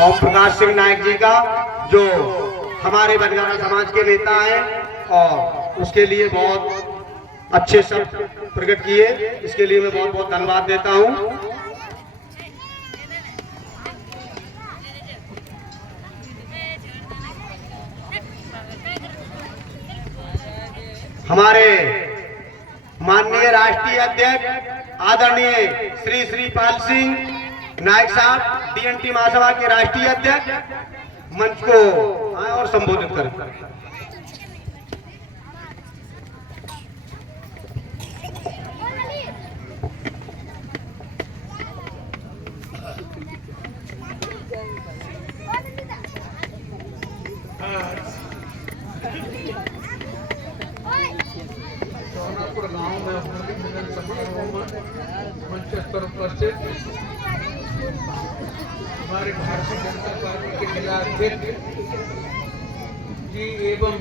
ओम प्रकाश सिंह नायक जी का, जो हमारे बंजारा समाज के नेता हैं और उसके लिए बहुत अच्छे शब्द प्रकट किए, इसके लिए मैं बहुत बहुत धन्यवाद देता हूं। हमारे माननीय राष्ट्रीय अध्यक्ष आदरणीय श्री श्री पाल सिंह नायक साहब, डीएनटी महासभा के राष्ट्रीय अध्यक्ष, मंच को आए और संबोधित करें। सोनापुर गांव में मंच पर उपस्थित हमारे भारतीय जनता पार्टी के जिला अध्यक्ष जी एवं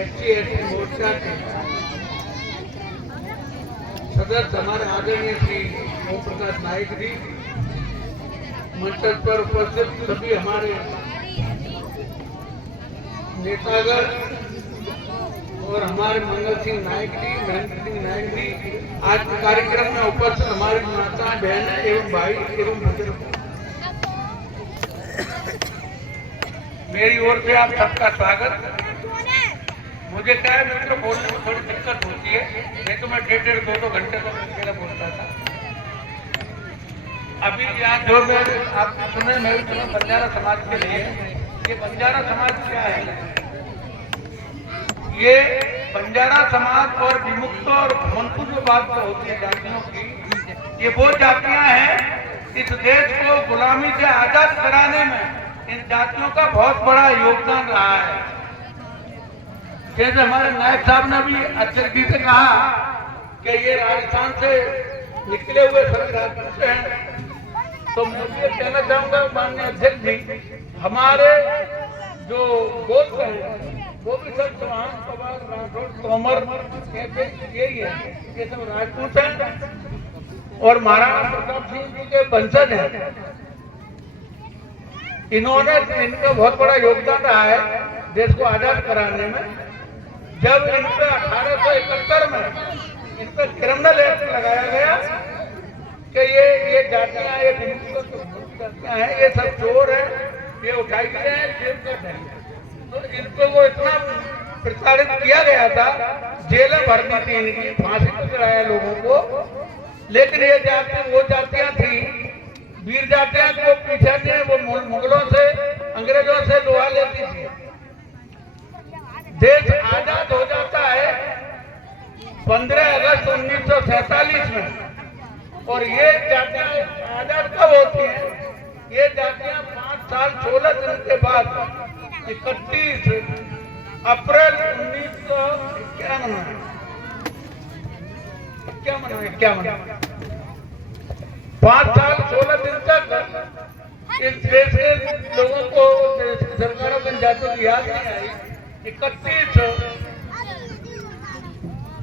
SC/ST मोर्चा के सदस्य हमारे आदरणीय श्री ओम प्रकाश नायक जी, मंच पर उपस्थित सभी हमारे नेतागण और हमारे मंगल सिंह नायक जी, महेंद्र सिंह नायक जी, आज के कार्यक्रम में उपस्थित हमारे माता बहन एवं भाई एवं बुजुर्ग, मेरी ओर से आप सबका स्वागत। मुझे क्या है, मित्र बोलने में थोड़ी दिक्कत होती है, नहीं तो मैं 1.5 2 घंटे तक अकेला बोलता था। अभी यहाँ जो मैं आपने सुने, मैं भी सुना बंजारा समाज के लिए। ये बंजारा समाज क्या है? ये बंजारा समाज और विमुक्त और भवनपुर जो बात होती है जातियों की, ये वो जातियां हैं इस देश को गुलामी से आजाद कराने में इन जातियों का बहुत बड़ा योगदान रहा है। जैसे हमारे नायक साहब ने भी अध्यक्ष जी से कहा कि ये राजस्थान से निकले हुए सभी राजपूत हैं, तो मैं ये कहना चाहूंगा माननीय अध्यक्ष जी, हमारे जो गोत्र हैं वो भी सब चौहान, पवार, राठौर, तोमर यही है, ये सब राजपूत हैं और महाराणा प्रताप सिंह जी के वंशज हैं। इनका बहुत बड़ा योगदान रहा है देश को आजाद कराने में। जब इन पे 1871 में इन पे क्रिमिनल एक्ट लगाया गया कि ये जातियां, ये जातियां हैं, ये सब चोर हैं, ये उठाई गए हैं, जेल कर देंगे, तो इनको वो इतना प्रताड़ित किया गया था, जेलें भर दी थी इनकी, फांसी पर चढ़ाया लोगों को। लेकिन ये जाति वो जातियां थी, वीर जातियां को पीछे थे, वो मुगलों से, अंग्रेजों से लोहा लेती थी। देश आजाद हो जाता है 15 अगस्त 1947 में, और ये जातियां आजाद कब होती हैं? ये जातियां 5 साल 16 दिन के बाद 31 अप्रैल 1951 5 साल 16 दिन तक इस देश के लोगों को, सरकारों को जातियों की याद नहीं आई। 31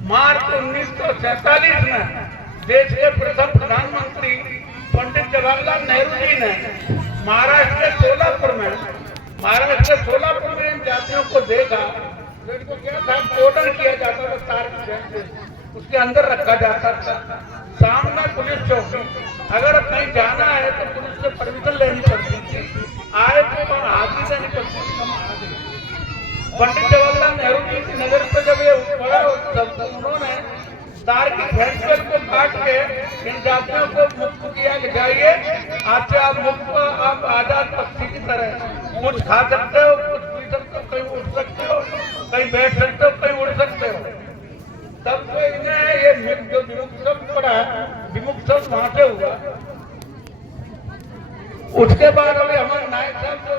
मार्च 1947 में देश के प्रथम प्रधानमंत्री पंडित जवाहरलाल नेहरू जी ने महाराष्ट्र के सोलापुर में इन जातियों को देखा। इनको क्या था, कोडन किया जाता था तार की जंग से, उसके अंदर रखा जाता था। सामने पुलिस चौकी, अगर कहीं जाना है तो पुलिस से परमिशन लेनी पड़ती थी, आए तो हाजिरी देनी पड़ती थी। पंडित जवाहरलाल नेहरू जी की नजर पर जब ये पड़ा, उन्होंने तार की फेंसियल को काट के इन जातियों को मुक्त किया कि जाइए, आज से आप मुक्त, आप आजाद पक्षी की तरह कुछ खा सकते हो, कुछ पी सकते हो, कहीं उठ सकते हो, कहीं बैठ सकते हो, कहीं उड़ सकते हो। तब तो इन्हें ये जो विमुक्त पड़ा, विमुक्त वहां से हुआ। उसके बाद अभी हमारे नायक साहब जो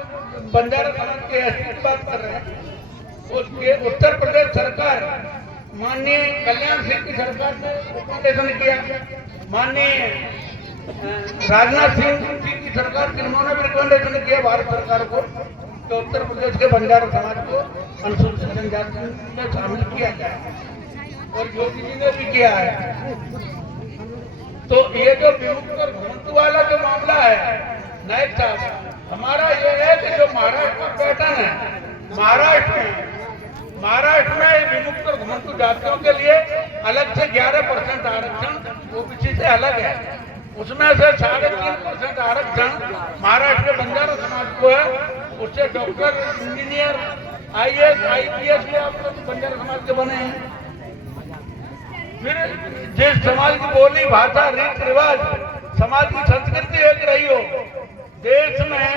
बंजारा समाज के SC की बात कर रहे हैं, उसके उत्तर प्रदेश सरकार माननीय कल्याण सिंह की सरकार ने रिकमेंडेशन किया, माननीय राजनाथ सिंह जी की सरकार, उन्होंने भी रिकमेंडेशन किया भारत सरकार को कि उत्तर प्रदेश के बंजारा समाज को अनुसूचित जनजाति में शामिल किया जाए, और योगी जी ने भी किया है। तो ये जो विमुक्त और घुमंतु वाला जो मामला है, नायक साहब, हमारा ये है कि जो महाराष्ट्र का पैटर्न है, महाराष्ट्र में विमुक्त और घुमंतु जातियों के लिए अलग से 11% आरक्षण ओबीसी से अलग है। उसमें से 3.5% आरक्षण महाराष्ट्र के बंजारा समाज को है। उससे डॉक्टर, इंजीनियर, IAS, IPS भी आप लोग बंजारा समाज के बने हैं। फिर जिस समाज की बोली, भाषा, रीत रिवाज, समाज की संस्कृति एक रही हो, देश में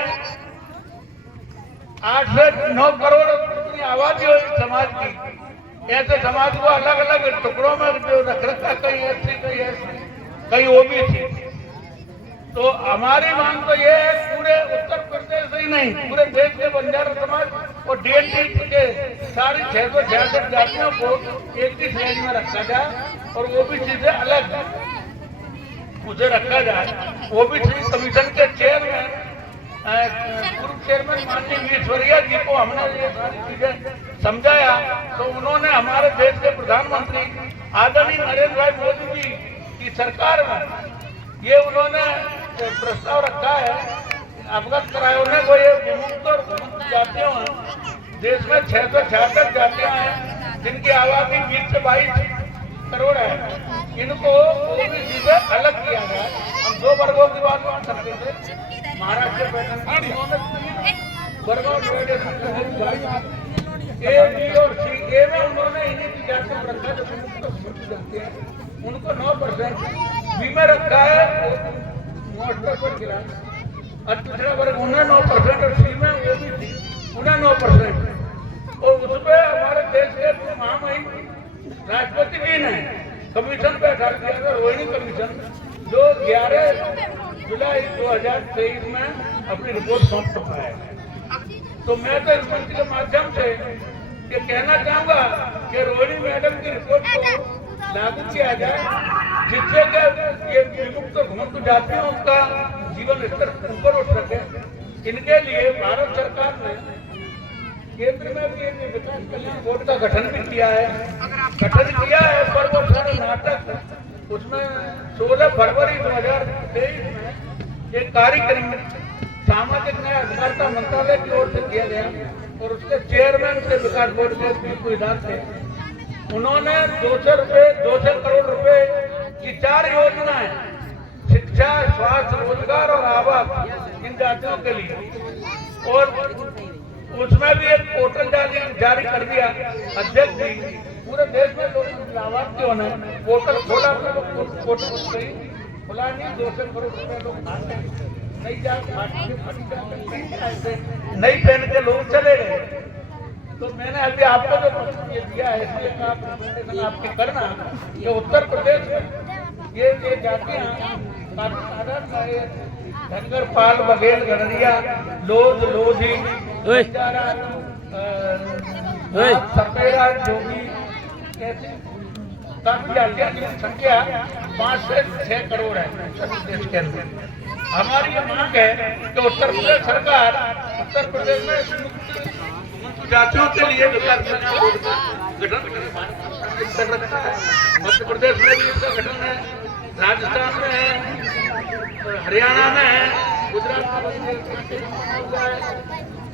8 से 9 करोड़ जितनी आबादी हो इस समाज की, ऐसे समाज को अलग अलग टुकड़ों में जो रख रखा, कहीं SC, कहीं SC, कहीं OBC। तो हमारी मांग तो ये है, पूरे उत्तर प्रदेश ही नहीं, पूरे देश के बंजारा समाज और DNT के सारी 666 जातियों को एक ही श्रेणी में रखा जाए और OBC से अलग उसे रखा जाए। OBC कमीशन के चेयरमैन, पूर्व चेयरमैन माननीय ईश्वरिया जी को हमने ये सारी चीजें समझाया, तो उन्होंने हमारे देश के प्रधानमंत्री आदरणीय नरेंद्र भाई मोदी जी की सरकार में ये उन्होंने प्रस्ताव रखा है, अवगत कराया उन्हें को ये विमुक्त और घुमंतु जातियों हैं। देश में 666 जातियां हैं जिनकी आबादी 20 से 22 करोड़ है। इनको OBC से अलग किया जाए। हम 2 वर्गों की बात कर सकते थे, महाराष्ट्र पैटर्न की उन्होंने वर्गों A, B और C। A में उन्होंने इन्हीं की जातियों को रखा जो विमुक्त और घुमंतु जाति है, उनको 9%। B में रखा है मोस्ट क्लास और पिछड़ा वर्ग उन्हें 9% और C में OBC उन्हें 9%। और उसमें हमारे देश के महामहिम राष्ट्रपति जी ने कमीशन बैठा किया था, रोहिणी कमीशन, जो 11 जुलाई 2023 में अपनी रिपोर्ट सौंप चुका है। तो मैं तो इस मंच के माध्यम से ये कहना चाहूंगा कि रोहिणी मैडम की रिपोर्ट को लागू किया जाए, जिससे कि ये विमुक्त और घुमंतु जातियों का जीवन स्तर ऊपर उठ सके। इनके लिए भारत सरकार ने केंद्र में भी एक विकास कल्याण बोर्ड का गठन भी किया है, पर वो सारे नाटक, उसमें 16 फरवरी 2023 में एक कार्यक्रम सामाजिक न्याय अधिकारिता मंत्रालय की ओर से किया गया और उसके चेयरमैन से विकास बोर्ड के विधान थे। उन्होंने 200 करोड़ रुपए की 4 योजनाएं, शिक्षा, स्वास्थ्य, रोजगार और आवास इन जातियों के लिए, और उसमें भी एक पोर्टल जारी कर दिया। अध्यक्ष जी, पूरे देश में लोग लाभार्थियों ने पोर्टल खोला, पोर्टल खुला नहीं, 200 करोड़ रुपए लोग नहीं पहन के लोग चले गए। तो मैंने अभी आपको जो ये दिया है, इसलिए आप प्रेजेंटेशन आपके करना कि उत्तर प्रदेश में ये जातियां काफी साधारण है। धनगर, पाल, बघेल, गडरिया, लोध, लोधी, बंजारा, सपेरा, जोगी, ऐसी काफी जातियां जिनकी संख्या 5 से 6 करोड़ है उत्तर प्रदेश के अंदर। हमारी ये मांग है कि उत्तर प्रदेश सरकार उत्तर प्रदेश में जातियों के लिए विकास कल्याण बोर्ड का गठन कर रखा है। मध्य प्रदेश में भी इसका गठन है, राजस्थान में है, हरियाणा में है, गुजरात में,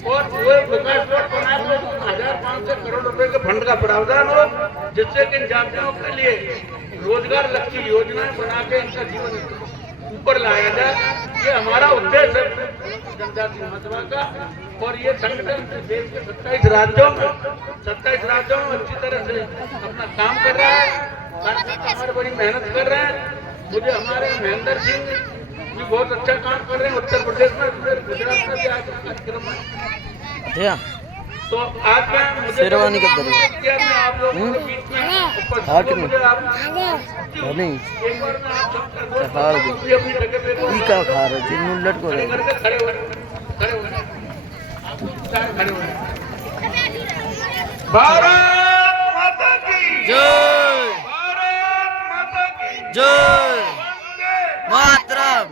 और वो विकास बोर्ड बनाए हुए 1500 करोड़ रुपए के फंड का प्रावधान हो, जिससे कि इन जातियों के लिए रोजगार लक्षी योजनाएं बना के इनका जीवन ऊपर लाया जाए। ये हमारा उद्देश्य है जनजाति महासभा का। और ये संगठन देश के 27 राज्यों में अच्छी तरह से अपना काम कर रहा है, हमारे बड़ी मेहनत कर रहे हैं। मुझे हमारे महेंद्र सिंह भी बहुत अच्छा काम कर रहे हैं उत्तर प्रदेश में, गुजरात में भी आज कार्यक्रम है। तो आज मैं मुझे आप लोगों के बीच में उपस्थित आप एक बार मैं आप खड़े हो भारत माता की जय, भारत माता की जय, मातरम,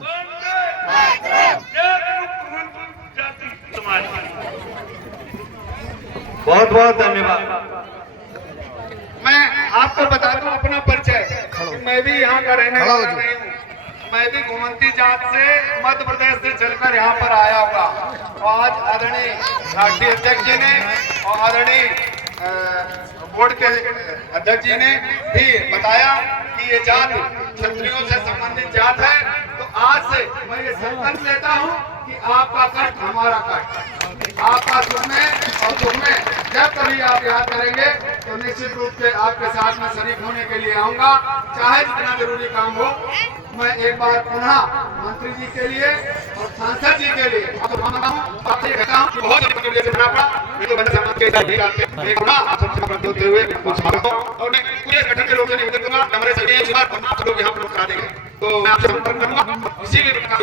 जाति समाज। बहुत बहुत धन्यवाद। मैं आपको बता दूं अपना परिचय, मैं भी यहाँ का रहने वाला नहीं हूँ। मैं भी घुमंती जात से मध्य प्रदेश से चलकर यहाँ पर आया हुआ। और आज आदरणीय राष्ट्रीय अध्यक्ष जी ने और आदरणीय बोर्ड के अध्यक्ष जी ने भी बताया कि ये जात क्षत्रियों से संबंधित जात है। तो आज से मैं ये संकल्प लेता हूँ कि आपका कष्ट हमारा कष्ट, आपका सुख में और दुख में जब कभी आप याद करेंगे तो निश्चित रूप से आपके साथ में शरीक होने के लिए आऊंगा, चाहे जितना जरूरी काम हो। मैं एक बार पुनः मंत्री जी के लिए और सांसद जी के लिए बहुत होते हुए और मैं पूरे गठन के लोग से निवेदन करूंगा हमारे सभी आप लोग यहाँ पर करा देंगे। तो मैं आपसे संपर्क करूंगा, किसी भी प्रकार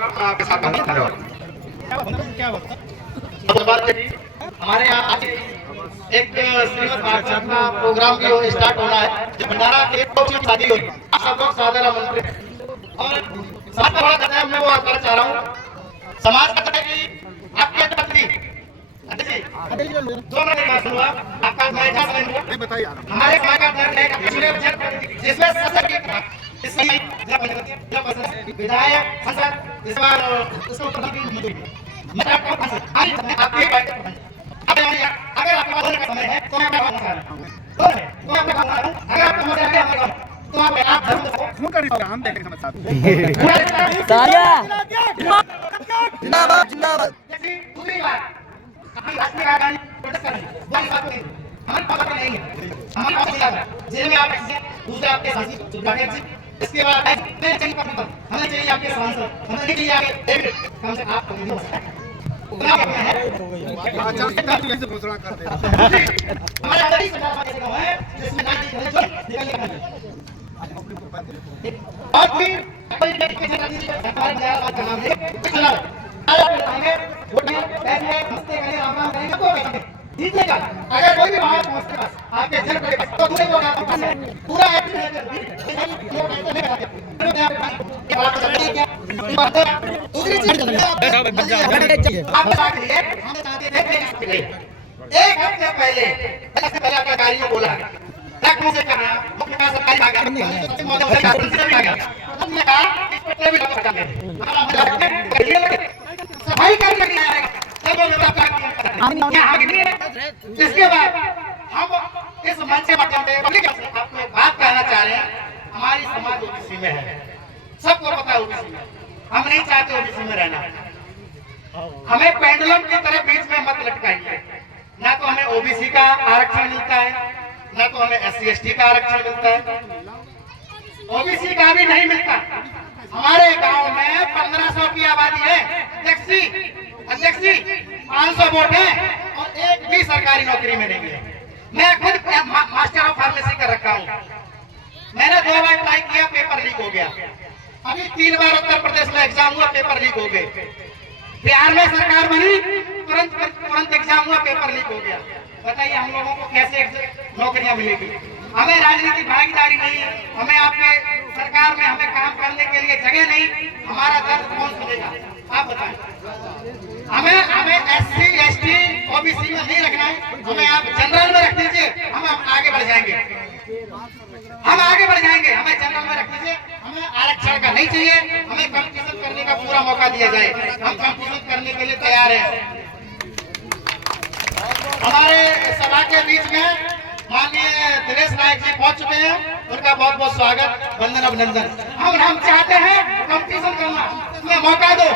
का आपके साथ हमारे यहाँ एक श्रीमद भागवत का प्रोग्राम भी स्टार्ट होना है। भंडारा एक शादी हुई, आप सब लोग सादर आमंत्रित हैं। और समाज का बड़ा कहता है, मैं वो करना चाह रहा हूँ। समाज का कहता है कि आपके पत्नी जो मैंने बात सुना आपका मैं क्या समझ हमारे समाज का धर्म है जिसमें सशक्त इसमें विधायक संसद इस बार उसको मैं आपके अगर आपके पास का समय है तो मैं बात कर रहा हूं। तो मैं बात कर रहा हूं, अगर आपको मजा आए तो आप धर्म को कर हम देखेंगे समझ साहब तालियां जिंदाबाद जिंदाबाद। दूसरी बात अपनी राष्ट्रीय राजधानी प्रोटेस्ट कर रही है, वो बात नहीं हमारे पास नहीं है, हमारे पास नहीं आता जेल में आप दूसरे आपके साथी सुधाकर जी, इसके बाद मैं चाहिए हमें चाहिए आपके सांसद, हमें नहीं चाहिए आपके डेविड, कम से आप नहीं हो सकता हमारे अंदर ही सरकार है जिसमें निकलने का और फिर कोई व्यापार काम है जीतने का। अगर कोई भी बात पहुंचते आपके घर पे तो पूरा दूसरी चीज एक हफ्ते पहले आपका गाड़ियों बोला मुझे कहा मुख्य सफाई करने इसके बाद हम इस मंच के माध्यम से आपको एक बात कहना चाह रहे हैं। हमारी समाज ओबीसी में है, सबको पता है ओबीसी में, हम नहीं चाहते ओबीसी में रहना। हमें पेंडुलम की तरह बीच में मत लटकाइए, ना तो हमें ओबीसी का आरक्षण मिलता है ना तो हमें SC/ST का आरक्षण मिलता है, ओबीसी का भी नहीं मिलता। हमारे गांव में 1500 की आबादी है, अध्यक्ष जी 500 वोट है और एक भी सरकारी नौकरी में नहीं है। मैं खुद मास्टर ऑफ फार्मेसी कर रखा हूँ, मैंने 2 बार ट्राई किया, पेपर लीक हो गया। अभी 3 बार उत्तर प्रदेश में एग्जाम हुआ, पेपर लीक हो गए। बिहार में सरकार बनी, तुरंत एग्जाम हुआ, पेपर लीक हो गया। बताइए हम लोगों को कैसे नौकरियां मिलेगी? हमें राजनीतिक भागीदारी नहीं, हमें आपके सरकार में हमें काम करने के लिए जगह नहीं, हमारा दर्द कौन सुनेगा? आप बताएं। हमें SC/ST OBC में नहीं रखना है, हमें आप जनरल में रख दीजिए, हम आगे बढ़ जाएंगे, हमें जनरल में रख दीजिए। हमें आरक्षण का नहीं चाहिए, हमें कंपटीशन करने का पूरा मौका दिया जाए, हम कंपटीशन करने के लिए तैयार हैं। हमारे सभा के बीच में माननीय दिनेश नायक जी पहुंच चुके हैं, उनका बहुत बहुत स्वागत, वंदन अभिनंदन। हम चाहते हैं कंपटीशन करना, हमें मौका दो,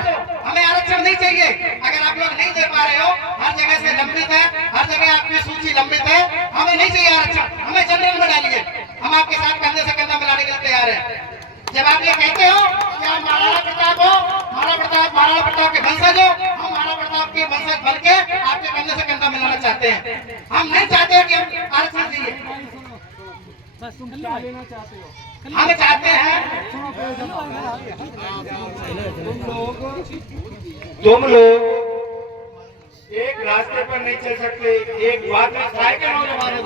हमें आरक्षण नहीं चाहिए। अगर आप लोग नहीं दे पा रहे हो, हर जगह से लंबित है, हर जगह आपकी सूची लंबित है, हमें नहीं चाहिए आरक्षण, हमें जनरल में डालिए, हम आपके साथ कंधे से कंधा मिलाने के लिए तैयार है। जब आप ये कहते हो कि आप महाराणा प्रताप हो, महाराणा प्रताप के वंशज हो, हम महाराणा प्रताप के वंशज बन के आपके कंधे से कंधा मिलाना चाहते हैं। हम नहीं चाहते कि हम आरक्षण दिए, हम चाहते हैं तुम लोग एक रास्ते पर नहीं चल सकते, एक बात में साइकिल नौजवानों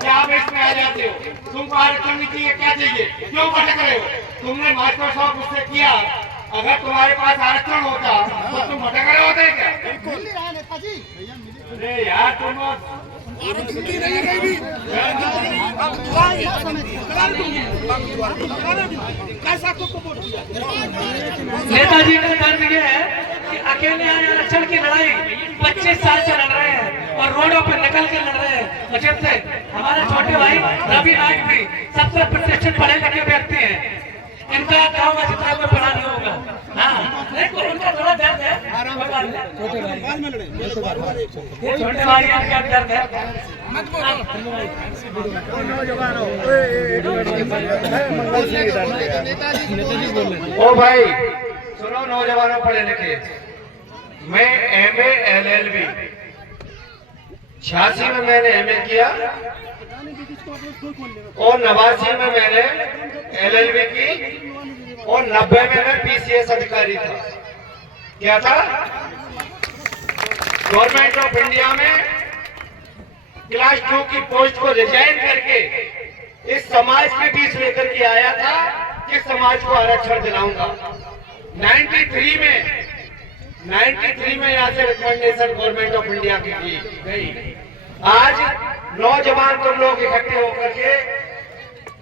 क्या आप इसमें आ जाते हो? तुमको आरक्षण नहीं चाहिए, क्या चाहिए, क्यों भटक रहे हो? तुमने मास्टर साहब उससे किया, अगर तुम्हारे पास आरक्षण होता तो तुम भटक रहे होते क्या? अरे यार तुम नेताजी का दर्द ये है कि अकेले आज आरक्षण की लड़ाई 25 साल से लड़ रहे हैं और रोडों पर निकल के लड़ रहे हैं। और जब से हमारे छोटे भाई रवि नायक भी सबसे प्रतिष्ठित पढ़े लिखे व्यक्ति हैं, इनका गाँव में जितना कोई पढ़ा नहीं होगा। हाँ, नहीं तो उनका थोड़ा दर्द है, छोटे भाई का दर्द है। ओ भाई सुनो नौजवानों पढ़े लिखे, मैं MA LLB 86 में मैंने MA किया और 89 में मैंने LLB की और 90 में मैं PCS अधिकारी था। क्या था? गवर्नमेंट ऑफ इंडिया में क्लास 2 की पोस्ट को रिजाइन करके इस समाज के बीच लेकर के आया था कि समाज को आरक्षण दिलाऊंगा। 93 में यहाँ से रिकमेंडेशन गवर्नमेंट ऑफ इंडिया की गई। आज नौजवान तुम लोग इकट्ठे होकर के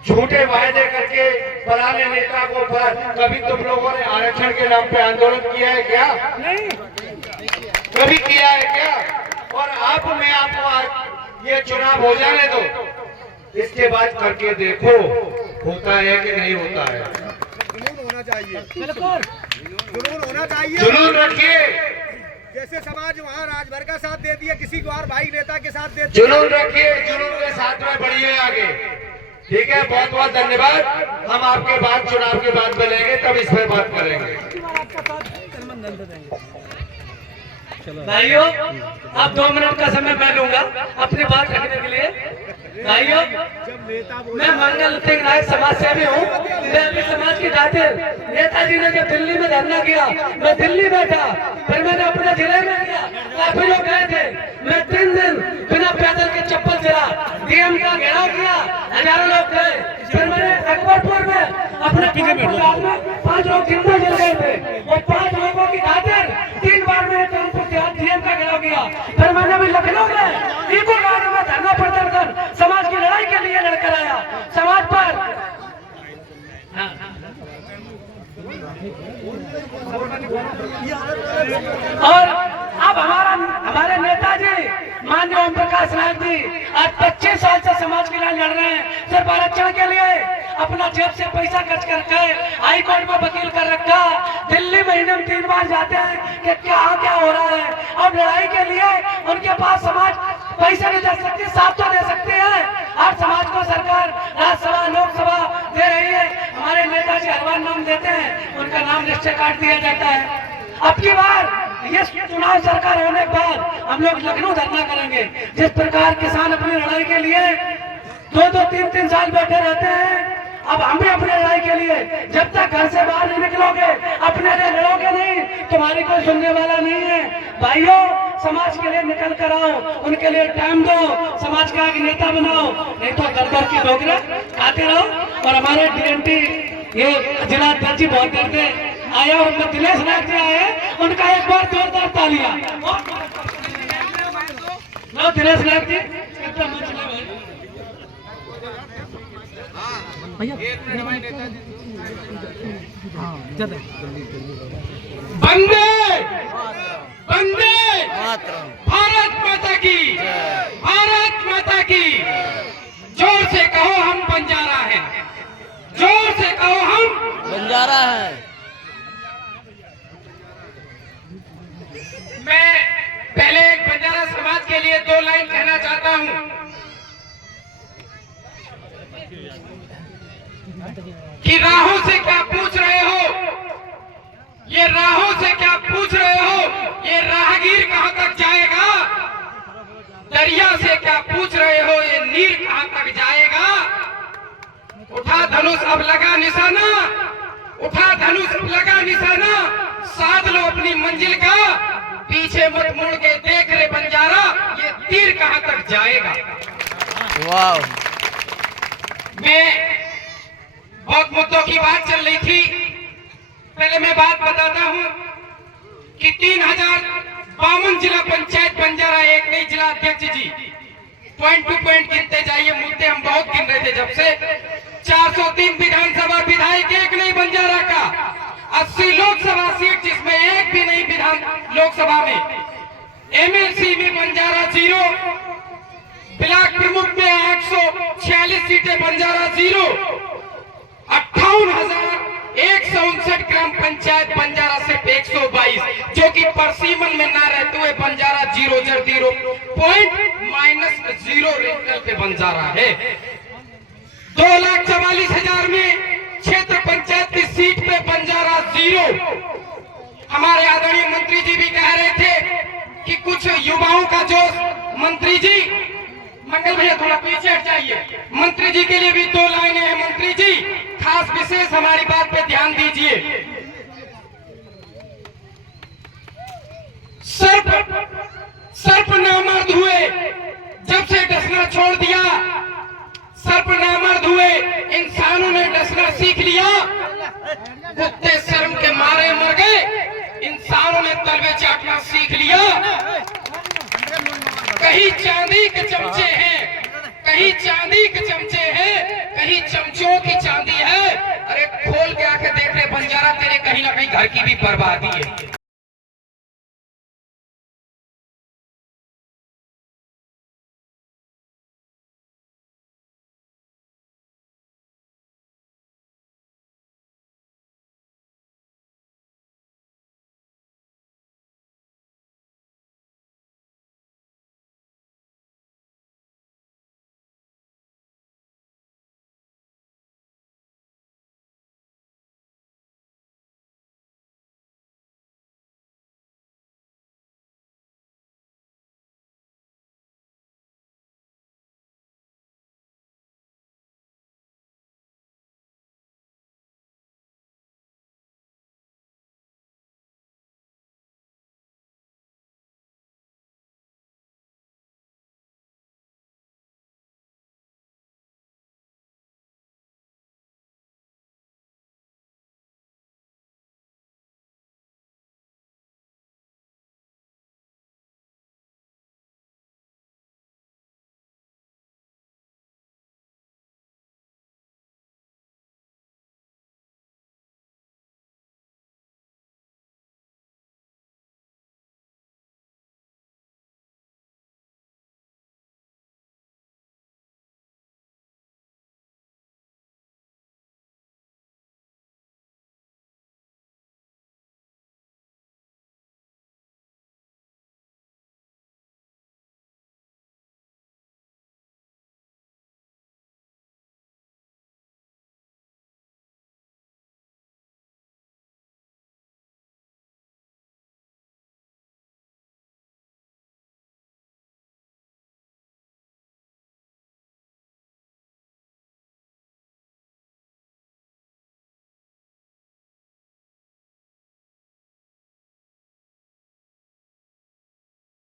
झूठे वायदे करके पुराने नेता को पर कभी तुम लोगों ने आरक्षण के नाम पे आंदोलन किया है क्या? नहीं, कभी किया है क्या? और अब मैं आपको आज ये चुनाव हो जाने दो, इसके बाद करके देखो होता है कि नहीं होता है। जुनून होना चाहिए, जुनून होना चाहिए, जुनून रखिए। जैसे समाज वहाँ राजभर का साथ दे दिया, किसी को और भाई नेता के साथ दे दिया। जुनून रखिए, जुनून के साथ में बढ़िए आगे। ठीक है, बहुत बहुत धन्यवाद। हम आपके बाद चुनाव के बाद मिलेंगे, तब इस पर बात करेंगे। भाइयों, अब 2 मिनट का समय मैं लूंगा अपनी बात रखने के लिए। भाइयों, मैं मंगल सिंह नायक समाज सेवी हूँ। मैं अपने समाज की खातिर नेताजी ने जब दिल्ली में धरना किया, मैं दिल्ली में था, फिर मैंने अपने जिले में किया, काफी लोग गए थे। मैं 3 दिन बिना पैदल के चप्पल चला, DM का घेराव किया, हजारों लोग गए। फिर मैंने अकबरपुर में अपने 5 लोग जिंदा जल गए थे और 5 लोगों की खातिर 3 बार में DM का घेराव किया। फिर मैंने भी लखनऊ में इको गार्ड में धरना प्रदर्शन समाज की लड़ाई के लिए लड़कर आया। समाज पर और अब हमारे नेताजी माननीय ओम प्रकाश नायक जी आज 25 साल से समाज के लिए लड़ रहे हैं। सिर्फ आरक्षण के लिए अपना जेब से पैसा खर्च करके हाई कोर्ट में वकील कर रखा, दिल्ली महीने में 3 बार जाते हैं कि क्या हो रहा है। अब लड़ाई के लिए उनके पास समाज पैसा नहीं दे सकती, साथ तो दे सकती है। हर समाज को सरकार राज्यसभा लोकसभा दे रही है। हमारे नेताजी हर बार नाम देते हैं, उनका नाम निश्चय काट दिया जाता है। अब की बार ये चुनाव सरकार होने के बाद हम लोग लखनऊ धरना करेंगे। जिस प्रकार किसान अपनी लड़ाई के लिए 2-2, 3-3 साल बैठे रहते हैं, अब हम भी अपनी लड़ाई के लिए जब तक घर से बाहर नहीं निकलोगे, अपने लिए लड़ोगे नहीं, तुम्हारी कोई सुनने वाला नहीं है। भाइयों, समाज के लिए निकल कर आओ, उनके लिए टाइम दो, समाज का एक नेता बनाओ, नहीं तो दर की ठोकरें खाते रहो। और हमारे DNT ये जिला अध्यक्ष जी बहुत देर से आया और दिनेश नायक जी आए, उनका एक बार जोरदार तालियां। दिनेश नायक जी कितना मंच ले वंदे वंदे मातरम। भारत माता की, भारत माता की। जोर से कहो हम बंजारा हैं, जोर से कहो हम बंजारा है। मैं पहले एक बंजारा समाज के लिए 2 लाइन कहना चाहता हूं कि राहों से क्या पूछ रहे हो, ये राहों से क्या पूछ रहे हो, ये राहगीर कहां तक जाएगा। दरिया से क्या पूछ रहे हो, ये नीर कहां तक जाएगा। उठा धनुष अब लगा निशाना, उठा धनुष अब लगा निशाना, साध लो अपनी मंजिल का, पीछे मत मुड़ के देख रे बंजारा, ये तीर कहां तक जाएगा। वाह। मैं बहुत मुद्दों की बात चल रही थी, पहले मैं बात बताता हूं कि 3052 जिला पंचायत बंजारा एक नहीं। जिला अध्यक्ष जी पॉइंट टू पॉइंट गिनते जाइए, मुद्दे हम बहुत गिन रहे थे जब से। 403 विधानसभा विधायक, एक नहीं बंजारा का, 80 लोकसभा सीट जिसमें एक भी नहीं विधान लोकसभा में, एमएलसी में बंजारा 0, ब्लॉक प्रमुख में 846 सीटें बंजारा 0, 58,159 ग्राम पंचायत बंजारा सिर्फ 122, जो कि परसीमन में ना रहते हुए बंजारा 0.0 रेंटल पे बंजारा है। 2,44,000 में क्षेत्र पंचायत की सीट पे बंजारा 0। हमारे आदरणीय मंत्री जी भी कह रहे थे कि कुछ युवाओं का जोश, मंत्री जी, मंडल भैया थोड़ा पीछे हट जाइए, मंत्री जी के लिए भी 2 लाइनें हैं। मंत्री जी खास विशेष हमारी बात पे ध्यान दीजिए। सर्प नामर्द हुए, जब से डसना छोड़ दिया, सर्प नामर्द हुए, इंसानों ने डसना सीख लिया, कुत्ते शर्म के मारे मर गए, इंसानों ने तलवे चाटना सीख लिया। कहीं चांदी के चमचे हैं, कहीं चांदी के चमचे हैं, कहीं चमचों की चांदी है। अरे खोल के आके देख ले बंजारा, तेरे कहीं ना कहीं घर की भी बर्बादी है।